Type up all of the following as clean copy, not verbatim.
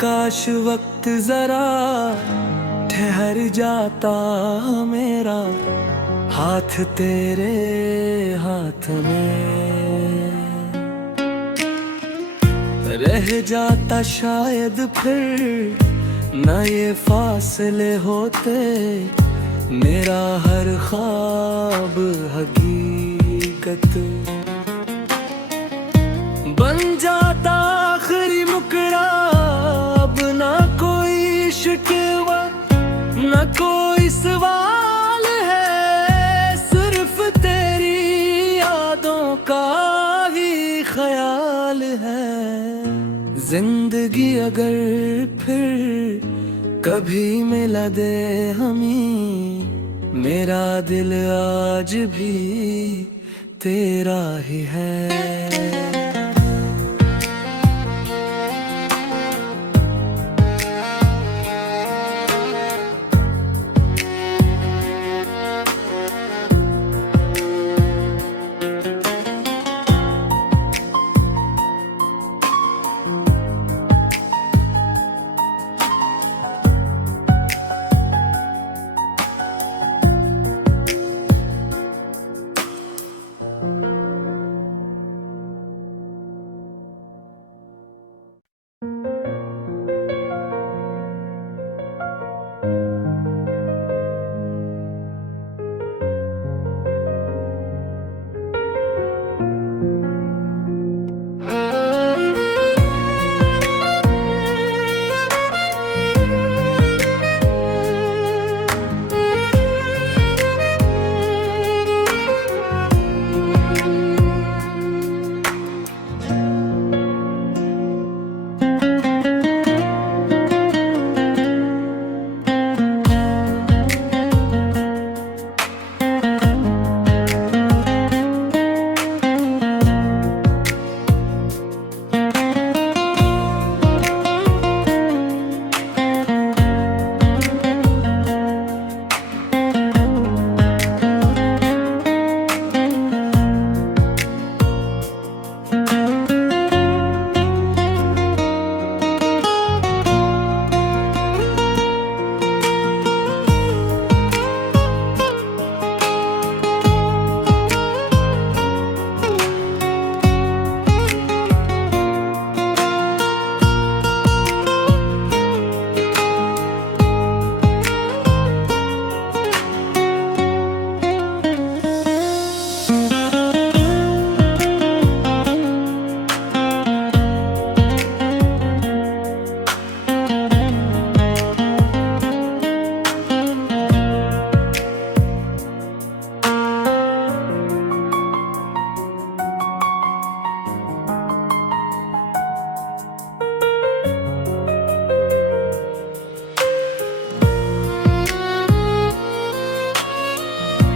काश वक्त जरा ठहर जाता मेरा, हाथ तेरे हाथ में रह जाता शायद फिर न ये फासले होते, मेरा हर ख्वाब हकीकत बन जाता आखिरी मुकरा। अब ना कोई शिकवा न कोई सवाल है, सिर्फ तेरी यादों का ही ख्याल है। जिंदगी अगर फिर कभी मिला दे हमें, मेरा दिल आज भी तेरा ही है।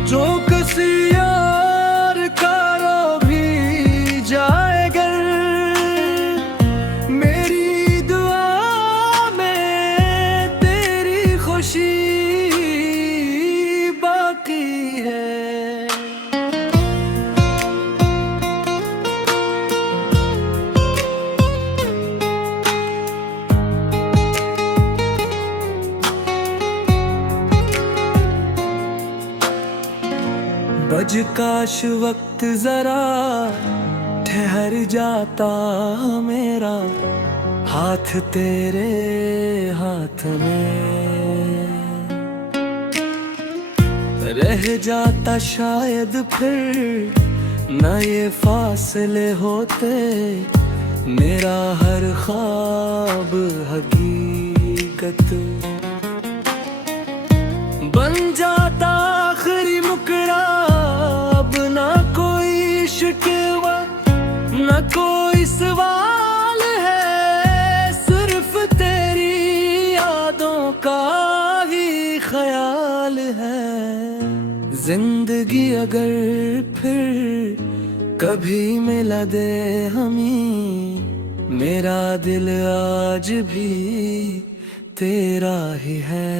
जो किसी यार का रो भी जाएगा, मेरी दुआ में तेरी खुशी बाकी है। बज काश वक्त जरा ठहर जाता मेरा, हाथ तेरे हाथ में रह जाता शायद फिर न ये फासले होते, मेरा हर ख्वाब हकीकत बन जाता आखिरी मुकरा। अब ना कोई शिकवा न कोई सवाल है, सिर्फ तेरी यादों का ही ख्याल है। जिंदगी अगर फिर कभी मिला दे हमें, मेरा दिल आज भी तेरा ही है।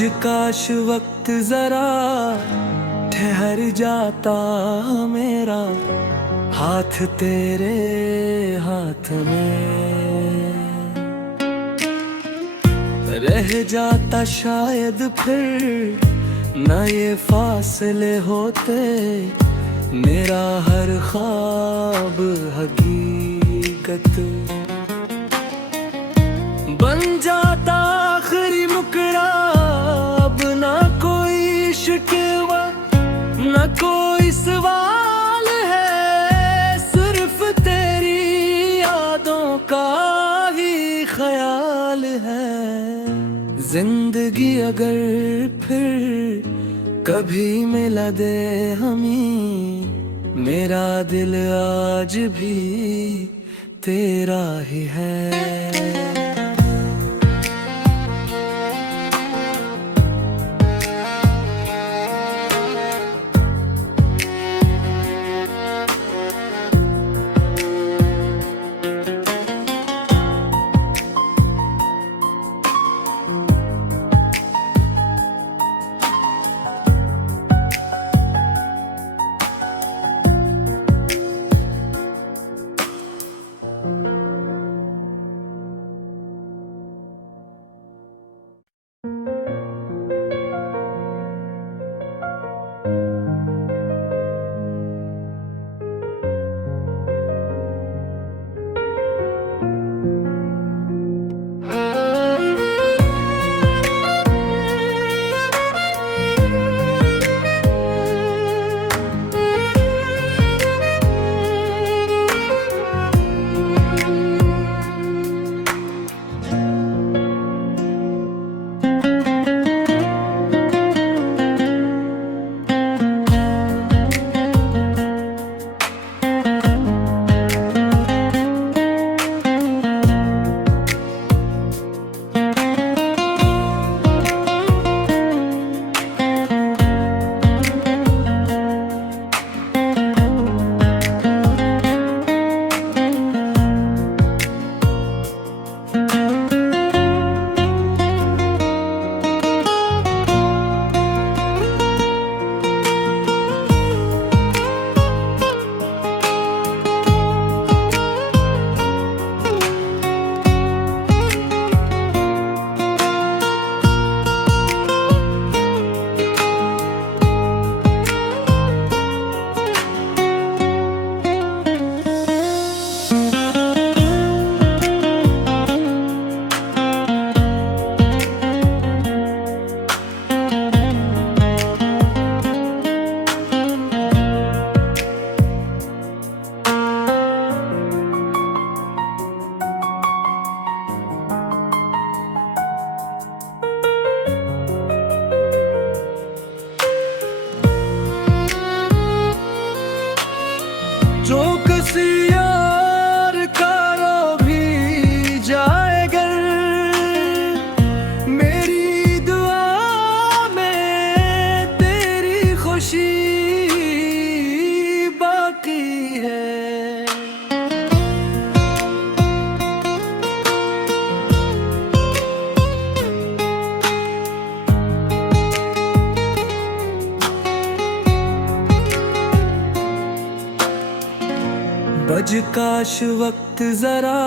बज काश वक्त जरा ठहर जाता मेरा, हाथ तेरे हाथ में रह जाता शायद फिर न ये फासले होते, मेरा हर ख्वाब हकीकत बन जाता आखिरी मुकरा। अब ना कोई शिकवा ना कोई सवाल है, सिर्फ तेरी यादों का ही ख्याल है। जिंदगी अगर फिर कभी मिला दे हमें, मेरा दिल आज भी तेरा ही है। जो किसी यार का रो भी जाएगा, मेरी दुआ में तेरी खुशी बाकी है। बज काश वक्त जरा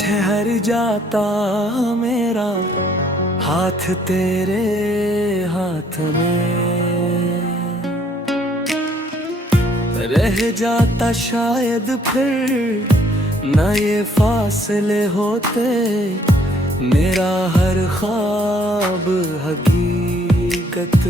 ठहर जाता मेरा, हाथ तेरे हाथ में रह जाता शायद फिर न ये फासले होते, मेरा हर ख्वाब हकीकत